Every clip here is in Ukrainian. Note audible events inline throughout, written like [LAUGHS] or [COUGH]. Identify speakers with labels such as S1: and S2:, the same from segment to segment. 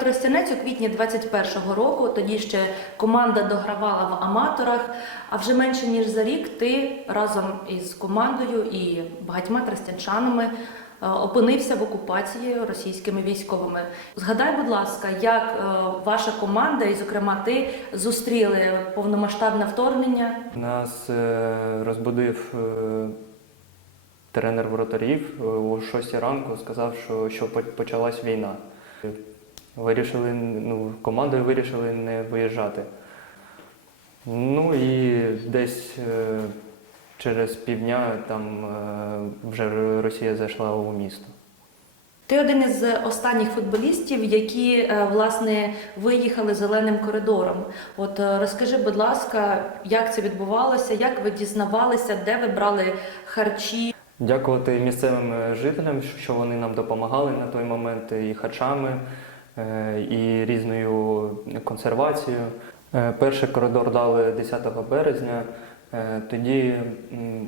S1: Тростянець у квітні 21-го року. Тоді ще команда догравала в аматорах. А вже менше ніж за рік ти разом із командою і багатьма тростянчанами е, опинився в окупації російськими військовими. Згадай, будь ласка, як е, ваша команда, і зокрема ти, зустріли повномасштабне вторгнення?
S2: Нас е, розбудив тренер воротарів е, о 6 ранку, сказав, що, що почалась війна. Вирішили, ну, командою вирішили не виїжджати. Ну і десь е, через півдня там е, вже Росія зайшла у місто.
S1: Ти один із останніх футболістів, які е, власне виїхали зеленим коридором. От е, розкажи, будь ласка, як це відбувалося, як ви дізнавалися, де ви брали харчі?
S2: Дякувати місцевим е, жителям, що вони нам допомагали на той момент і харчами, і різною консервацією. Е, Перший коридор дали 10 березня. Е, Тоді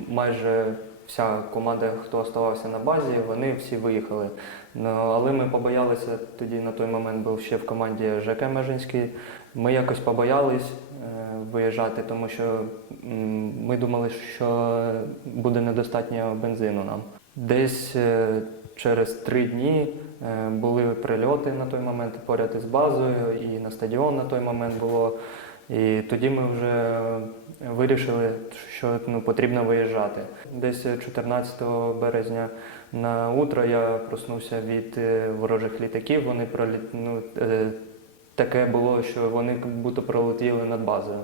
S2: майже вся команда, хто оставався на базі, вони всі виїхали. Ну, але ми побоялися, тоді на той момент був ще в команді ЖК Межинський. Ми якось побоялись е, виїжджати, тому що ми думали, що буде недостатньо бензину нам. Десь е, через три дні е, були прильоти на той момент поряд із базою, і на стадіон на той момент було. І тоді ми вже вирішили, що ну, потрібно виїжджати. Десь 14 березня на утро я проснувся від е, ворожих літаків. Вони проліт... ну, е, таке було, що вони як будто пролетіли над базою.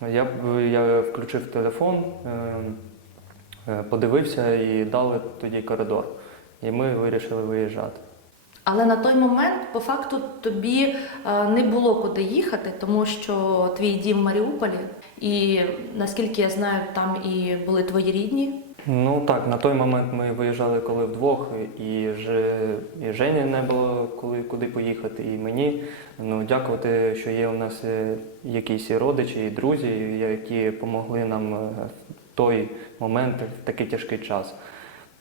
S2: Я, я включив телефон, е, е, подивився і дали тоді коридор. І ми вирішили виїжджати.
S1: Але на той момент, по факту, тобі е, не було куди їхати, тому що твій дім в Маріуполі, і наскільки я знаю, там і були твої рідні.
S2: Ну так, на той момент ми виїжджали коли вдвох, і, Ж... і Жені не було коли куди поїхати, і мені. Ну, дякувати, що є у нас е, якісь і родичі, і друзі, які допомогли нам е, в той момент, в такий тяжкий час.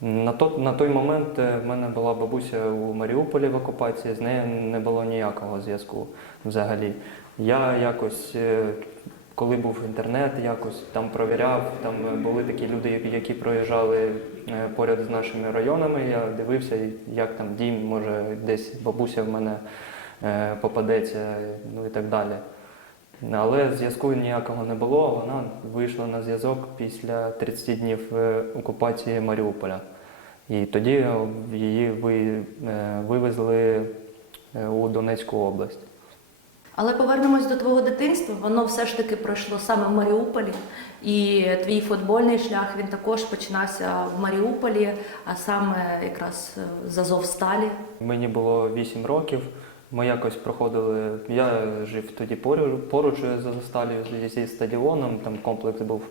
S2: На, то, на той момент е, в мене була бабуся у Маріуполі в окупації, з нею не було ніякого зв'язку взагалі. Я якось, е, коли був інтернет, якось там провіряв, там е, були такі люди, які- проїжджали поряд з нашими районами. Я дивився, як там дім, може десь бабуся в мене попадеться, ну і так далі. Але зв'язку ніякого не було. Вона вийшла на зв'язок після 30 днів окупації Маріуполя. І тоді е, її е, вивезли е, у Донецьку область.
S1: Але повернемось до твого дитинства. Воно все ж таки пройшло саме в Маріуполі, і твій футбольний шлях він також починався в Маріуполі, а саме якраз з Азовсталі.
S2: Мені було 8 років. Ми якось проходили. Я жив тоді поруч, поруч за Засталію зі, стадіоном, там комплекс був.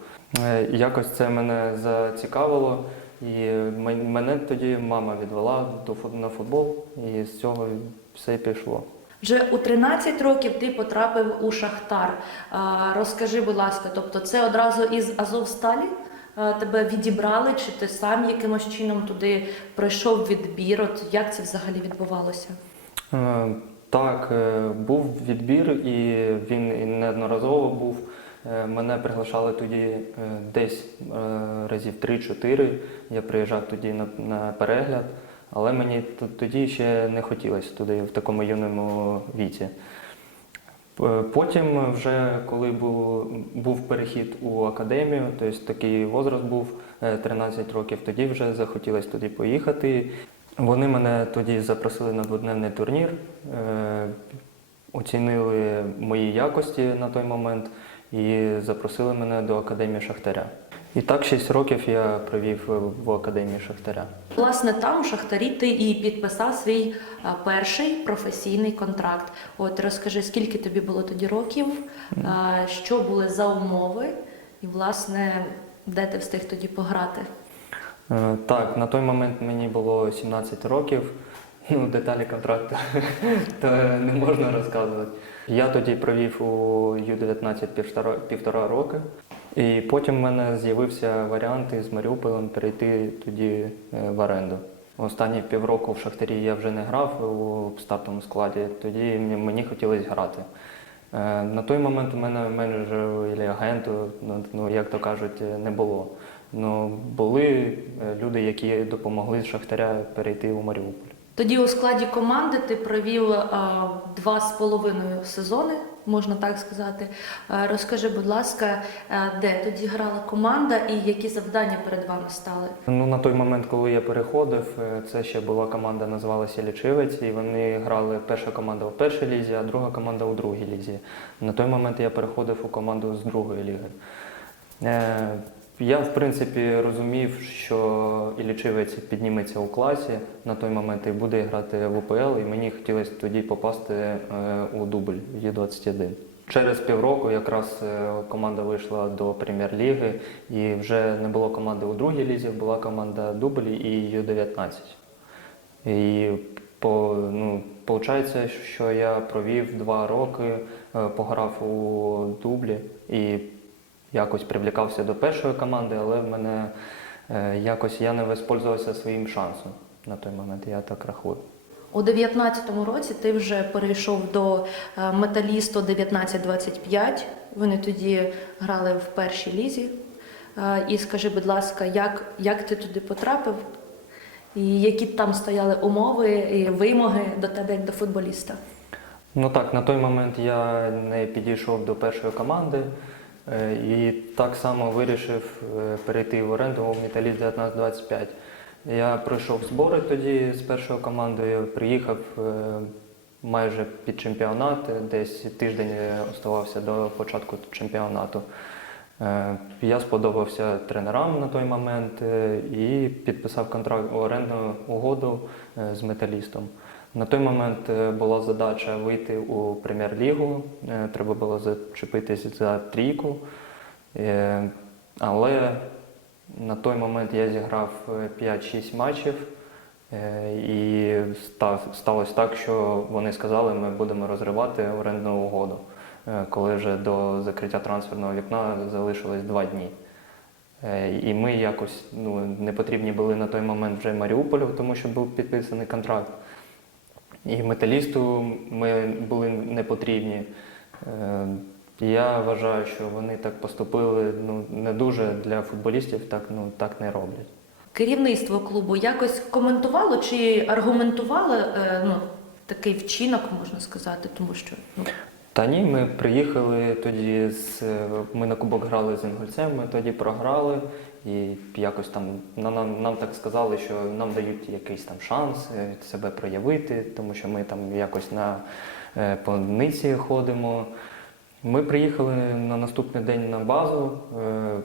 S2: Якось це мене зацікавило. І мене тоді мама відвела на футбол, і з цього все пішло.
S1: Вже у 13 років ти потрапив у Шахтар. Розкажи, будь ласка, тобто це одразу із Азовсталі тебе відібрали, чи ти сам якимось чином туди пройшов відбір? От як це взагалі відбувалося?
S2: Е, Так, е, був відбір, і він неодноразово був. Е, Мене приглашали тоді е, десь е, разів 3-4. Я приїжджав тоді на, на перегляд, але мені тоді ще не хотілося туди в такому юному віці. Потім, вже коли був, був перехід у академію, тобто такий возраст був е, 13 років, тоді вже захотілося туди поїхати. Вони мене тоді запросили на дводневний турнір, оцінили мої якості на той момент і запросили мене до академії Шахтаря. І так 6 років я провів в академії Шахтаря.
S1: Власне, там у Шахтарі ти і підписав свій перший професійний контракт. От розкажи, скільки тобі було тоді років, що були за умови, і власне, де ти встиг тоді пограти?
S2: Е, Так, на той момент мені було 17 років. Ну, деталі контракту [LAUGHS] то не можна розказувати. Я тоді провів у Ю-19 півтора, півтора роки, і потім в мене з'явився варіант із Маріуполем перейти тоді е, в оренду. Останні півроку в Шахтарі я вже не грав у стартовому складі, тоді мені- хотілося грати. Е, На той момент у мене менеджеру або агенту, ну, ну як то кажуть, не було. Ну, були е, люди, які допомогли з Шахтаря перейти у Маріуполь.
S1: Тоді у складі команди ти провів а, два з половиною сезони, можна так сказати. Е, Розкажи, будь ласка, е, де тоді грала команда і які завдання перед вами стали?
S2: Ну, на той момент, коли я переходив, е, це ще була команда, називалася Лічивець, і вони грали перша команда у першій лізі, а друга команда у другій лізі. На той момент я переходив у команду з другої ліги. Я, в принципі, розумів, що Іллічівець підніметься у класі на той момент і буде грати в УПЛ, і мені хотілося тоді попасти е, у дубль Ю-21. Через півроку якраз е, команда вийшла до прем'єр-ліги, і вже не було команди у другій лізі, була команда дубль і Ю-19. І по, ну, виходить, що я провів два роки, е, пограв у дублі і якось привлікався до першої команди, але в мене е, якось я не воспользувався своїм шансом на той момент, я так рахую.
S1: У 19-му році ти вже перейшов до е, металісту 19-25. Вони тоді грали в першій лізі. Е, І скажи, будь ласка, як, як ти туди потрапив? І які там стояли умови і вимоги до тебе як до футболіста?
S2: Ну так, на той момент я не підійшов до першої команди і так само вирішив е, перейти в оренду у Металіст 1925. Я пройшов збори тоді з першою командою, приїхав е, майже під чемпіонат, десь тиждень е, оставався до початку чемпіонату. Е, Я сподобався тренерам на той момент е, і підписав контракт орендну угоду е, з металістом. На той момент е, була задача вийти у прем'єр-лігу, е, треба було зачепитись за трійку. Е, Але на той момент я зіграв е, 5-6 матчів, і сталося так, що вони сказали, ми будемо розривати орендну угоду, коли вже до закриття трансферного вікна залишилось два дні. І ми якось ну, не потрібні були на той момент вже Маріуполю, тому що був підписаний контракт. І металісту ми були не потрібні. Е, Я вважаю, що вони так поступили ну, не дуже для футболістів, так, ну, так не роблять.
S1: Керівництво клубу якось коментувало чи аргументувало е, ну, такий вчинок, можна сказати, тому що ну,
S2: Та ні, ми приїхали тоді з ми на кубок грали з Інгульцем, ми тоді програли, і якось там на- нам, нам так сказали, що нам дають якийсь там шанс е, себе проявити, тому що ми там якось на е, пониці ходимо. Ми приїхали на наступний день на базу. е,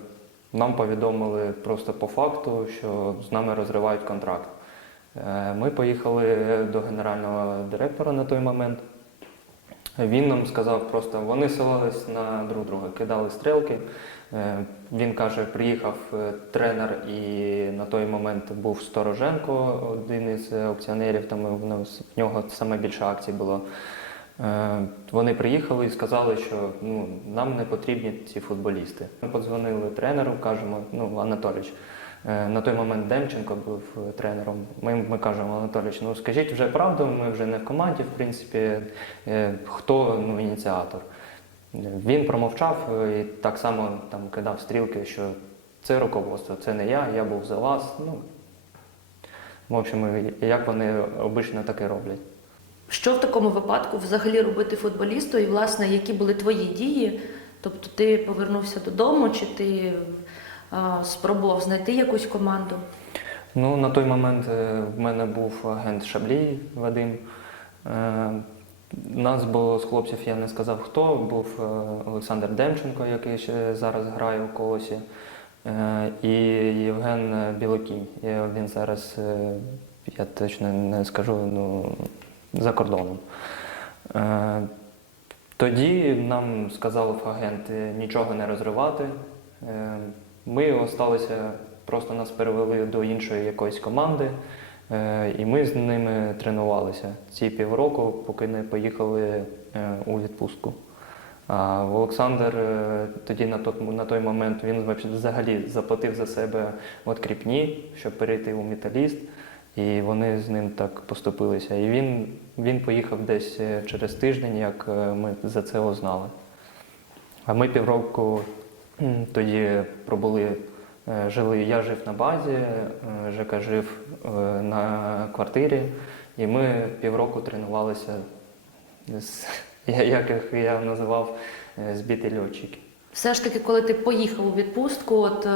S2: Нам повідомили просто по факту, що з нами розривають контракт. Е, Ми поїхали до генерального директора на той момент. Він нам сказав просто, вони селились на друг друга, кидали стрілки. Е, Він каже, приїхав е, тренер, і на той момент був Стороженко, один із е, опціонерів, там в нього саме більше акцій було. Вони приїхали і сказали, що ну, нам не потрібні ці футболісти. Ми подзвонили тренеру, кажемо, ну, Анатолійович, на той момент Демченко був е, тренером. Ми, ми кажемо, Анатолійович, ну скажіть вже правду, ми вже не в команді, в принципі, е, хто ну, ініціатор. Він промовчав е, і так само там кидав стрілки, що це руководство, це не я, я був за вас. Ну, в общем, як вони обично так і роблять.
S1: що в такому випадку взагалі робити футболісту, і власне які були твої дії? Тобто ти повернувся додому, чи ти спробував знайти якусь команду?
S2: Ну, на той момент е, в мене був агент Шаблій Вадим. Е, Нас було з хлопців, я не сказав хто, був е, Олександр Демченко, який ще зараз грає у колосі, і Євген Білокінь. Він зараз, я точно не скажу, ну, за кордоном. Тоді нам сказав агент нічого не розривати. Ми осталися, просто нас перевели до іншої якоїсь команди, е, і ми з ними тренувалися ці півроку, поки не поїхали е, у відпустку. А Олександр е, тоді на той, на той момент він взагалі заплатив за себе от кріпні, щоб перейти у металіст. І вони з ним так поступилися. І він, він поїхав десь через тиждень, як ми за це узнали. А ми півроку тоді пробули, е, жили. Я жив на базі, е, Жека жив е, на квартирі, і ми півроку тренувалися, з, [LAUGHS] як їх я називав, збиті льотчики.
S1: Все ж таки, коли ти поїхав у відпустку, от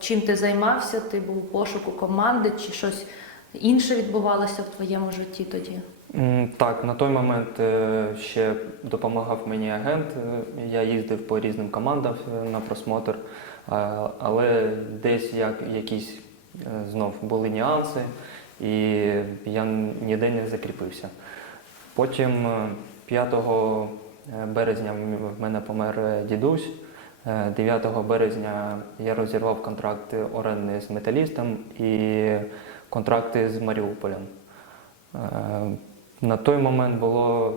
S1: чим ти займався? Ти був у пошуку команди чи щось інше відбувалося в твоєму житті тоді?
S2: Так, на той момент е, ще допомагав мені агент. Е, Я їздив по різним командам е, на просмотр, але десь як, якісь е, знов були нюанси, і я ніде не закріпився. Потім е, 5 березня в мене помер е, дідусь. Е, 9 березня я розірвав контракти оренди з металістом і контракти з Маріуполем. Е, На той момент було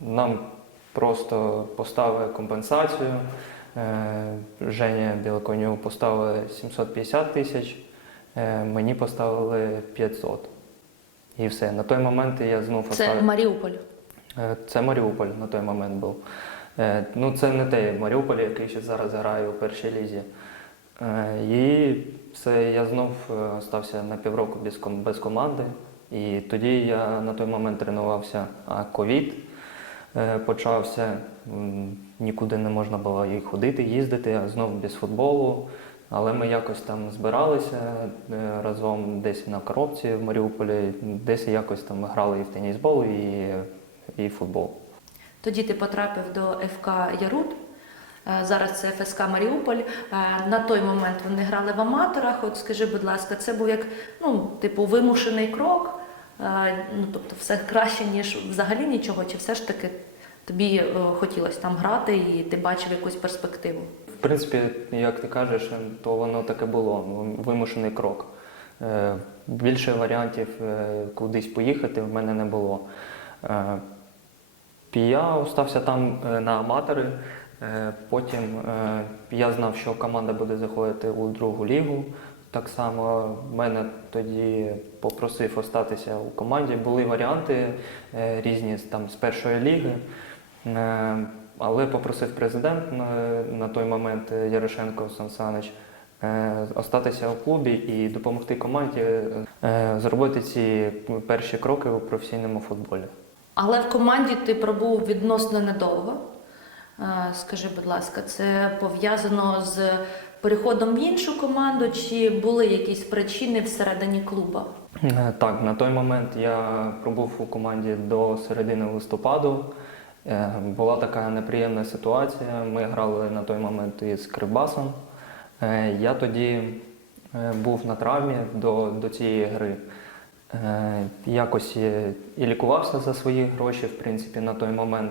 S2: нам просто поставили компенсацію. Е, Женя Білоконю поставили 750 тисяч, е, мені поставили 500. І все. На той момент я знов
S1: Це
S2: поставив.
S1: Маріуполь.
S2: Це Маріуполь на той момент був. Ну, це не той Маріуполь, який ще зараз грає у першій лізі. І все, я знов е, стався на півроку без, без команди. І тоді я на той момент тренувався, а ковід е, почався. Нікуди не можна було і ходити, їздити, а знов без футболу. Але ми якось там збиралися е, разом десь на коробці в Маріуполі, десь якось там грали і в тенісбол, і, і футбол.
S1: Тоді ти потрапив до ФК Ярут. Е, Зараз це ФСК Маріуполь. Е, На той момент вони грали в аматорах. От скажи, будь ласка, це був як ну, типу вимушений крок. Е, Ну, тобто, все краще, ніж взагалі нічого, чи все ж таки тобі хотілося там грати і ти бачив якусь перспективу?
S2: В принципі, як ти кажеш, то воно таке було, вимушений крок. Більше варіантів кудись поїхати в мене не було. Я остався там на аматори. Е, Потім е, я знав, що команда буде заходити у другу лігу. Так само мене тоді попросив остатися у команді. Були варіанти е, різні там з першої ліги. Але попросив президент на, той момент Ярошенко Сан Санич е, остатися у клубі і допомогти команді зробити ці перші кроки у професійному футболі.
S1: Але в команді ти пробув відносно недовго. Скажи, будь ласка, це пов'язано з переходом в іншу команду, чи були якісь причини всередині клуба?
S2: Е, Так, на той момент я пробув у команді до середини листопаду. Е, Була така неприємна ситуація. Ми грали на той момент із Кривбасом. Е, Я тоді був на травмі до, до цієї гри. Якось і лікувався за свої гроші, в принципі, на той момент.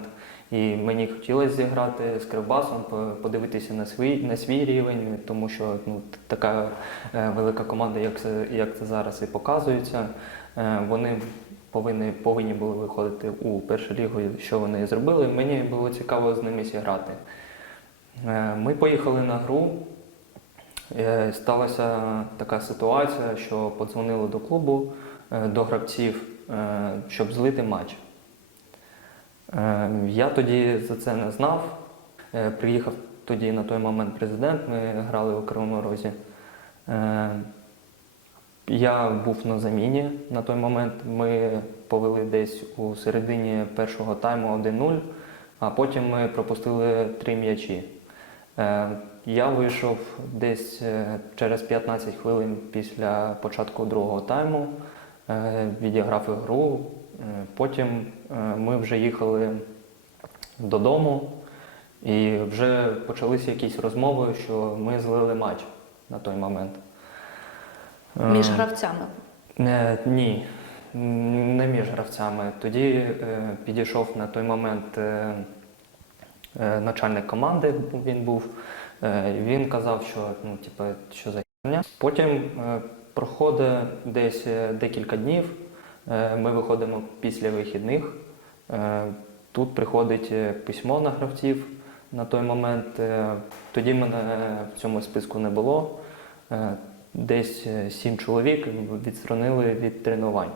S2: І мені хотілося зіграти з Кривбасом, подивитися на свій, на свій рівень, тому що ну, така е, велика команда, як це, як це зараз і показується, е, вони повинні, повинні були виходити у першу лігу, що вони зробили. Мені було цікаво з ними зіграти. Е, Ми поїхали на гру. Сталася така ситуація, що подзвонили до клубу, до гравців, щоб злити матч. Е, Я тоді за це не знав. Е, Приїхав тоді на той момент президент, ми грали у Кривому Розі. Е, Я був на заміні на той момент. Ми повели десь у середині першого тайму 1-0, а потім ми пропустили три м'ячі. Я вийшов десь через 15 хвилин після початку другого тайму, відіграв ігру. Е, Потім е, ми вже їхали додому, і вже почалися якісь розмови, що ми злили матч на той момент. Е,
S1: Між гравцями.
S2: не, ні, не між гравцями. Тоді е, підійшов на той момент е, е, начальник команди, він був. Е, він казав, що ну, типу, що за херня. Потім е, проходить десь е, декілька днів. Е, ми виходимо після вихідних. Е, тут приходить е, письмо на гравців на той момент. Тоді мене в цьому списку не було. Десь сім чоловік відсторонили від тренувань.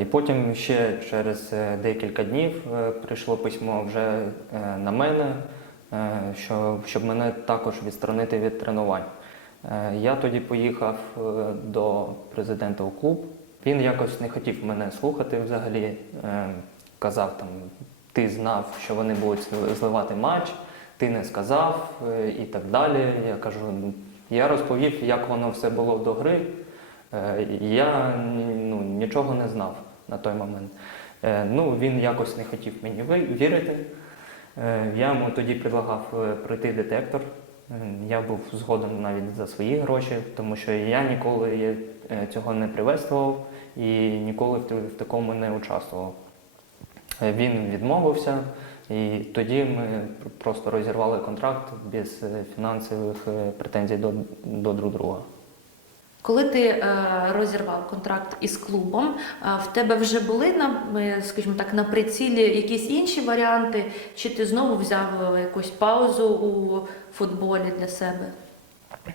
S2: І потім ще через декілька днів прийшло письмо вже на мене, щоб мене також відсторонити від тренувань. Я тоді поїхав до президента у клуб. Він якось не хотів мене слухати взагалі. Е, Казав там, ти знав, що вони будуть зливати матч, ти не сказав е, і так далі. Я кажу, «Ну, я розповів, як воно все було до гри. Е, Я ну, нічого не знав на той момент. Ну, він якось не хотів мені вірити. Я йому тоді предлагав пройти детектор. Я був згоден навіть за свої гроші, тому що я ніколи цього не приветствував і ніколи в такому не участвував. Е, Він відмовився, і тоді ми просто розірвали контракт без е, фінансових е, претензій до, до друг друга.
S1: Коли ти е, розірвав контракт із клубом, е, в тебе вже були на, е, скажімо так, на прицілі якісь інші варіанти, чи ти знову взяв е, якусь паузу у футболі для себе?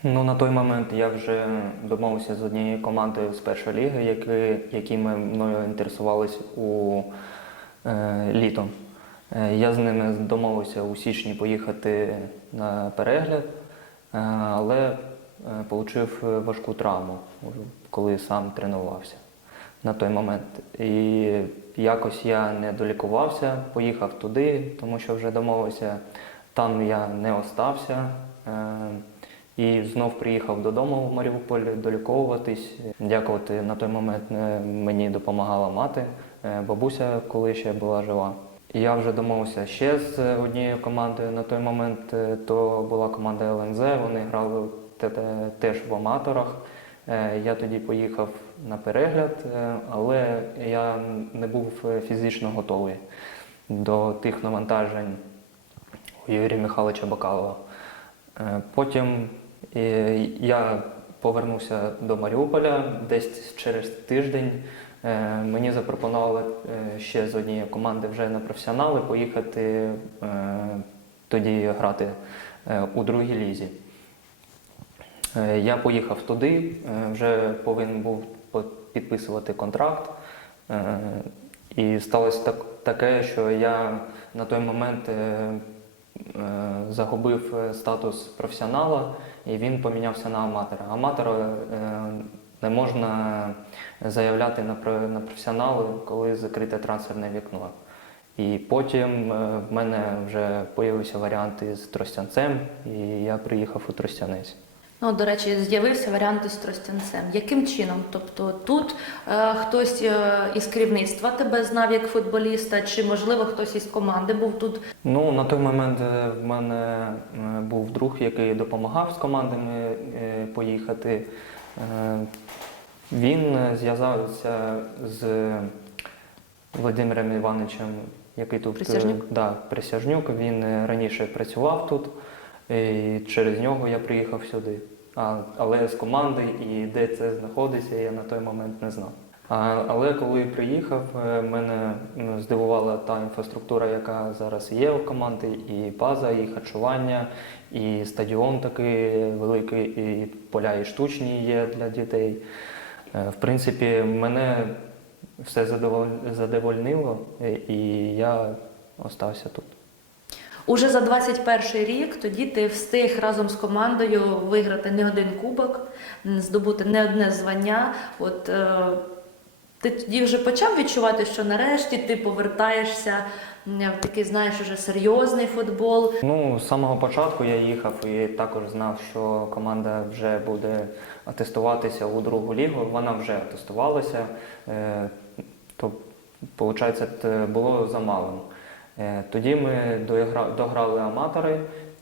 S2: Ну, на той момент я вже домовився з однією командою з першої ліги, які, якими мною інтересувались у е, літом. Е, я з ними домовився у січні поїхати на перегляд, е, але е, отримав важку травму, коли сам тренувався на той момент. І якось я не долікувався, поїхав туди, тому що вже домовився. Там я не остався. Е, і знов приїхав додому в Маріуполь доліковуватись. Дякувати на той момент е, мені допомагала мати, е, бабуся, коли ще була жива. Я вже домовився ще з однією командою. На той момент е, то була команда ЛНЗ, вони грали те- те- теж в аматорах. Е, Я тоді поїхав на перегляд, е, але я не був е, фізично готовий до тих навантажень у Юрія Михайловича Бакалова. Е, Потім е, я повернувся до Маріуполя десь через тиждень. е, Мені запропонували е, ще з однієї команди вже на професіонали поїхати е, тоді грати у другій лізі. Я поїхав туди, вже повинен був підписувати контракт. І сталося так, таке, що я на той момент загубив е, статус професіонала, і він помінявся на аматора. Аматора е, не можна заявляти на про- професіонали, коли закрите трансферне вікно. І потім е, в мене вже з'явився варіант із Тростянцем, і я приїхав у Тростянець.
S1: Ну, до речі, з'явився варіант із Тростянцем. Яким чином? Тобто тут е, хтось е, із керівництва тебе знав як футболіста, чи можливо хтось із команди був тут?
S2: Ну, на той момент е, в мене е, був друг, який допомагав з командами поїхати. Він зв'язався з Володимиром Івановичем, який тут
S1: Присяжнюк?
S2: Да, Присяжнюк. Він раніше працював тут, і через нього я приїхав сюди. А, але з команди і де це знаходиться, я на той момент не знав. А, але коли приїхав, е, мене здивувала та інфраструктура, яка зараз є у команди, і база, і харчування, і стадіон такий великий, і поля і штучні є для дітей. Е, В принципі, мене все задовольнило, і я остався тут.
S1: Уже за 21 рік тоді ти встиг разом з командою виграти не один кубок, здобути не одне звання. От е, ти тоді вже почав відчувати, що нарешті ти повертаєшся в такий, знаєш, уже серйозний футбол.
S2: Ну, з самого початку я їхав і також знав, що команда вже буде атестуватися у другу лігу. Вона вже атестувалася, е, то, виходить, було замалим. Е, Тоді ми дограли аматори,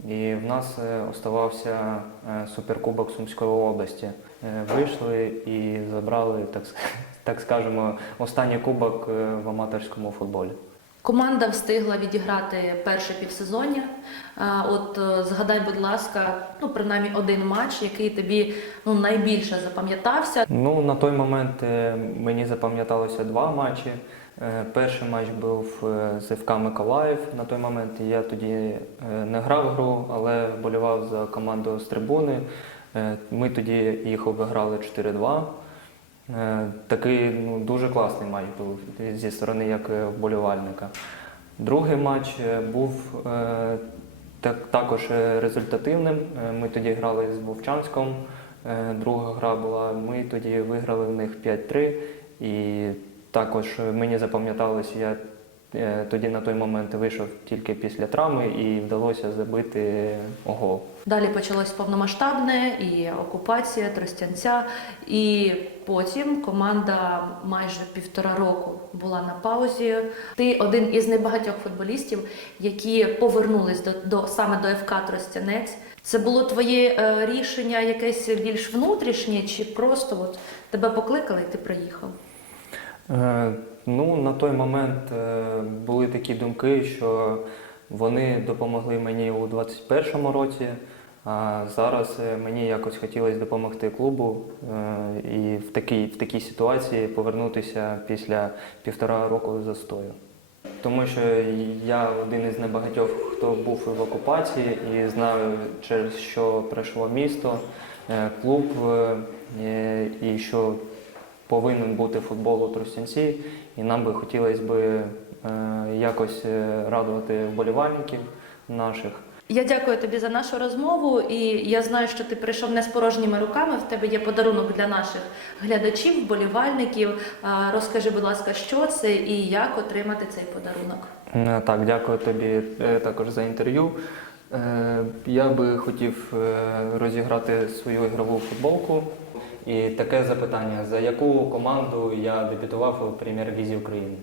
S2: і в нас е, оставався е, суперкубок Сумської області. Вийшли і забрали, так, [LAUGHS] так скажемо, останній кубок в аматорському футболі.
S1: Команда встигла відіграти перше півсезоння. От згадай, будь ласка, ну принаймні один матч, який тобі ну найбільше запам'ятався.
S2: Ну, на той момент мені запам'яталося два матчі. Е, Перший матч був е, з ФК Миколаїв. На той момент я тоді е, не грав гру, але вболівав за команду з трибуни. Ми тоді їх обіграли 4-2. Е, Такий ну, дуже класний матч був зі сторони як вболівальника. Другий матч був так, також результативним. Ми тоді грали з Вовчанськом. Друга гра була, ми тоді виграли в них 5-3. І також мені запам'яталось, я е, тоді на той момент вийшов тільки після травми і вдалося забити гол.
S1: Далі почалось повномасштабне і окупація Тростянця. І потім команда майже півтора року була на паузі. Ти один із небагатьох футболістів, які повернулись до, до саме до ФК Тростянець. Це було твоє е, рішення якесь більш внутрішнє, чи просто от тебе покликали і ти приїхав?
S2: Е, Ну, на той момент е, були такі думки, що вони допомогли мені у 21-му році, а зараз е, мені якось хотілося допомогти клубу і в такій, в такій ситуації повернутися після півтора року застою. Тому що я один із небагатьох, хто був в окупації і знаю, через що пройшло місто, клуб, і що повинен бути футбол у Тростянці, і нам би хотілося б е, якось е, радувати вболівальників наших.
S1: Я дякую тобі за нашу розмову, і я знаю, що ти прийшов не з порожніми руками. В тебе є подарунок для наших глядачів, вболівальників. Розкажи, будь ласка, що це і як отримати цей подарунок.
S2: Е, Так, дякую тобі також за інтерв'ю. Я би хотів розіграти свою ігрову футболку. І таке запитання: за яку команду я дебютував у прем'єр-лізі України?